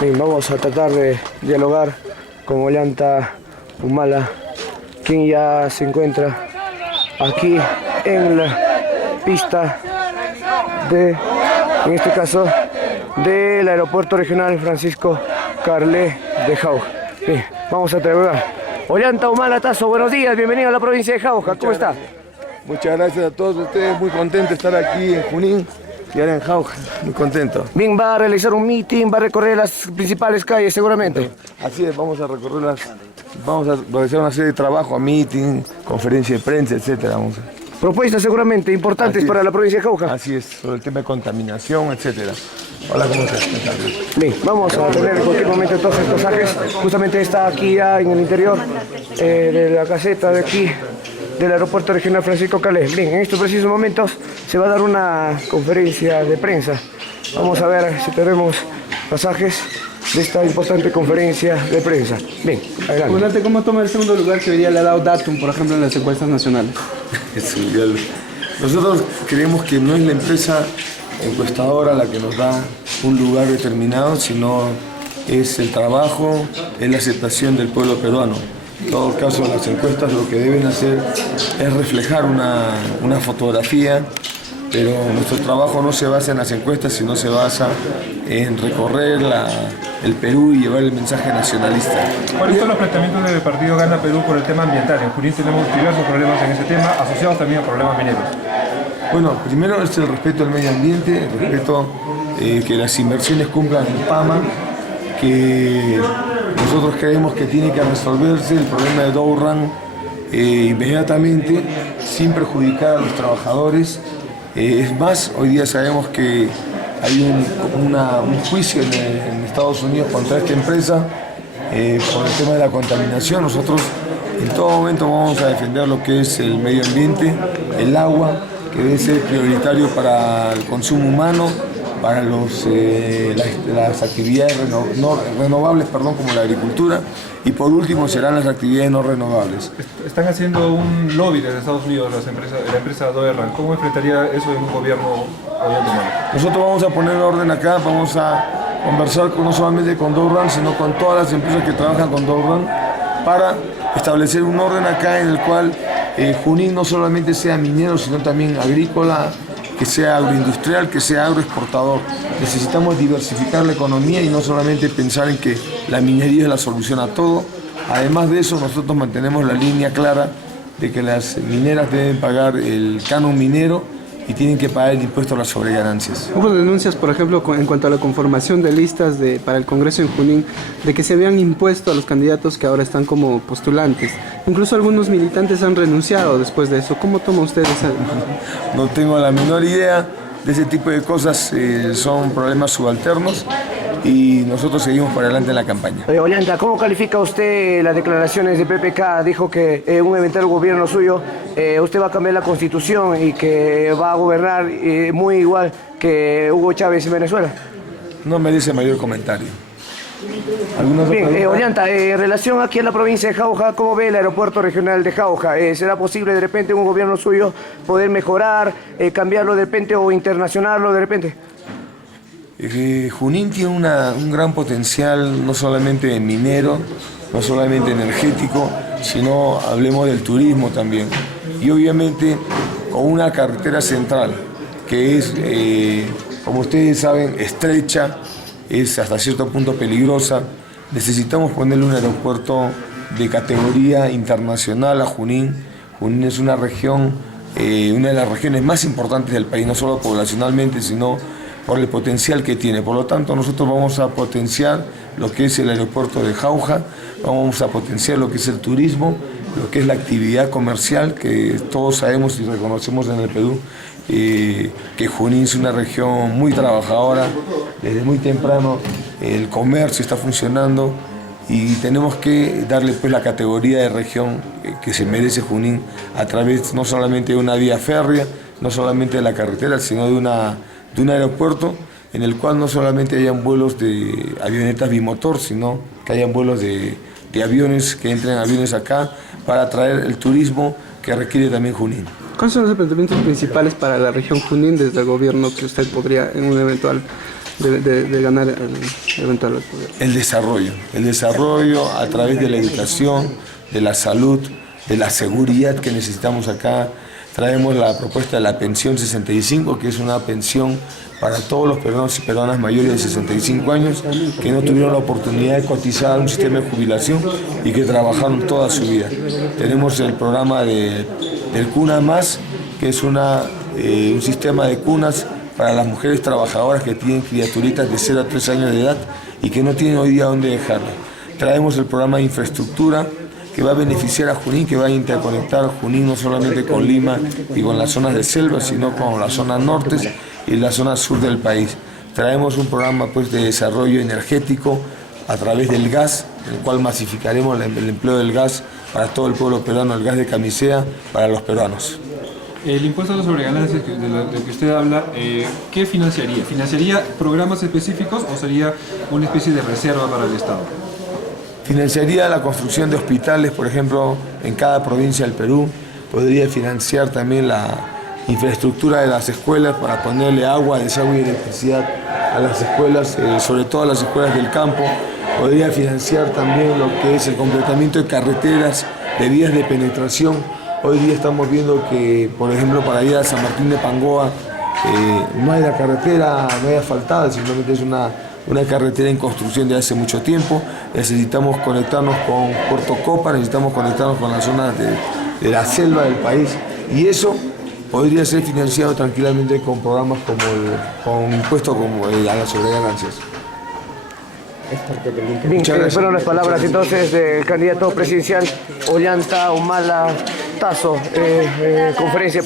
Bien, vamos a tratar de dialogar con Ollanta Humala, quien ya se encuentra aquí en la pista en este caso, del Aeropuerto Regional Francisco Carlet de Jauja. Bien, vamos a dialogar. Ollanta Humala Tazo, buenos días, bienvenido a la provincia de Jauja, ¿cómo está? Muchas gracias a todos ustedes, muy contento de estar aquí en Junín y ahora en Jauja, muy contento. Bien, va a realizar un meeting, va a recorrer las principales calles seguramente. Así es, vamos a recorrerlas, vamos a realizar una serie de trabajos, meeting, conferencia de prensa, etcétera. Propuestas seguramente importantes para la provincia de Jauja. Así es, sobre el tema de contaminación, etcétera. Hola, ¿cómo estás? Bien, vamos a tener en cualquier momento todos estos pasajes. Justamente está aquí ya en el interior de la caseta de aquí del Aeropuerto Regional Francisco Carlet. Bien, en estos precisos momentos se va a dar una conferencia de prensa. Vamos a ver si tenemos pasajes de esta importante conferencia de prensa. Bien, adelante. Comandante, ¿cómo toma el segundo lugar que hoy día le ha dado Datum, por ejemplo, en las encuestas nacionales? Nosotros creemos que no es la empresa encuestadora la que nos da un lugar determinado, sino es el trabajo, es la aceptación del pueblo peruano. En todo caso, las encuestas lo que deben hacer es reflejar una fotografía, pero nuestro trabajo no se basa en las encuestas, sino se basa en recorrer el Perú y llevar el mensaje nacionalista. ¿Cuáles son los planteamientos del partido Gana Perú por el tema ambiental? En Junín tenemos diversos problemas en ese tema, asociados también a problemas mineros. Bueno, primero es el respeto al medio ambiente, el respeto que las inversiones cumplan el PAMA, que nosotros creemos que tiene que resolverse el problema de Dow-Run inmediatamente, sin perjudicar a los trabajadores. Es más, hoy día sabemos que hay un juicio en Estados Unidos contra esta empresa por el tema de la contaminación. Nosotros en todo momento vamos a defender lo que es el medio ambiente, el agua, que debe ser prioritario para el consumo humano, para las actividades renovables, como la agricultura, y por último serán las actividades no renovables. Están haciendo un lobby desde Estados Unidos la empresa Dow-Run. ¿Cómo enfrentaría eso en un gobierno Ollanta Humala? Nosotros vamos a poner orden acá, vamos a conversar no solamente con Dow-Run, sino con todas las empresas que trabajan con Dow-Run para establecer un orden acá en el cual Junín no solamente sea minero, sino también agrícola, que sea agroindustrial, que sea agroexportador. Necesitamos diversificar la economía y no solamente pensar en que la minería es la solución a todo. Además de eso, nosotros mantenemos la línea clara de que las mineras deben pagar el canon minero y tienen que pagar el impuesto a las sobreganancias. Hubo denuncias, por ejemplo, en cuanto a la conformación de listas para el Congreso en Junín, de que se habían impuesto a los candidatos que ahora están como postulantes. Incluso algunos militantes han renunciado después de eso. ¿Cómo toma usted esa? No tengo la menor idea de ese tipo de cosas, son problemas subalternos y nosotros seguimos para adelante en la campaña. Ollanta, ¿cómo califica usted las declaraciones de PPK? Dijo que en un eventual gobierno suyo usted va a cambiar la constitución y que va a gobernar muy igual que Hugo Chávez en Venezuela. No merece mayor comentario. Bien, Ollanta, en relación aquí a la provincia de Jauja, ¿cómo ve el aeropuerto regional de Jauja? ¿Será posible de repente un gobierno suyo poder mejorar, cambiarlo de repente o internacionarlo de repente? Junín tiene un gran potencial, no solamente minero, no solamente energético, sino hablemos del turismo también. Y obviamente con una carretera central que es, como ustedes saben, estrecha, es hasta cierto punto peligrosa. Necesitamos ponerle un aeropuerto de categoría internacional a Junín. Junín es una región, una de las regiones más importantes del país, no solo poblacionalmente, sino por el potencial que tiene. Por lo tanto, nosotros vamos a potenciar lo que es el aeropuerto de Jauja, vamos a potenciar lo que es el turismo, lo que es la actividad comercial, que todos sabemos y reconocemos en el Perú, que Junín es una región muy trabajadora, desde muy temprano el comercio está funcionando y tenemos que darle pues la categoría de región que se merece Junín a través no solamente de una vía férrea, no solamente de la carretera, sino de un aeropuerto en el cual no solamente hayan vuelos de avionetas bimotor, sino que hayan vuelos de aviones, que entren aviones acá para atraer el turismo que requiere también Junín. ¿Cuáles son los planteamientos principales para la región Junín desde el gobierno que usted podría en un eventual de ganar el eventual poder? El desarrollo a través de la educación, de la salud, de la seguridad que necesitamos acá. Traemos la propuesta de la pensión 65, que es una pensión para todos los peruanos y peruanas mayores de 65 años que no tuvieron la oportunidad de cotizar a un sistema de jubilación y que trabajaron toda su vida. Tenemos el programa del Cuna Más, que es un sistema de cunas para las mujeres trabajadoras que tienen criaturitas de 0 a 3 años de edad y que no tienen hoy día dónde dejarlas. Traemos el programa de infraestructura que va a beneficiar a Junín, que va a interconectar Junín no solamente con Lima y con las zonas de selva, sino con las zonas nortes y la zona sur del país. Traemos un programa pues, de desarrollo energético a través del gas, en el cual masificaremos el empleo del gas para todo el pueblo peruano, el gas de camisea para los peruanos. El impuesto sobre ganancias del que usted habla, ¿qué financiaría? ¿Financiaría programas específicos o sería una especie de reserva para el Estado? Financiaría la construcción de hospitales, por ejemplo, en cada provincia del Perú. Podría financiar también la infraestructura de las escuelas para ponerle agua, desagüe y electricidad a las escuelas, sobre todo a las escuelas del campo. Podría financiar también lo que es el completamiento de carreteras, de vías de penetración. Hoy día estamos viendo que, por ejemplo, para ir a San Martín de Pangoa, no hay la carretera, no hay asfaltada, simplemente es una carretera en construcción de hace mucho tiempo. Necesitamos conectarnos con Puerto Copa, necesitamos conectarnos con las zonas de la selva del país, y eso podría ser financiado tranquilamente con programas como con impuestos como a las sobreganancias. Bien, fueron las palabras entonces del candidato presidencial Ollanta Humala Tasso, conferencia.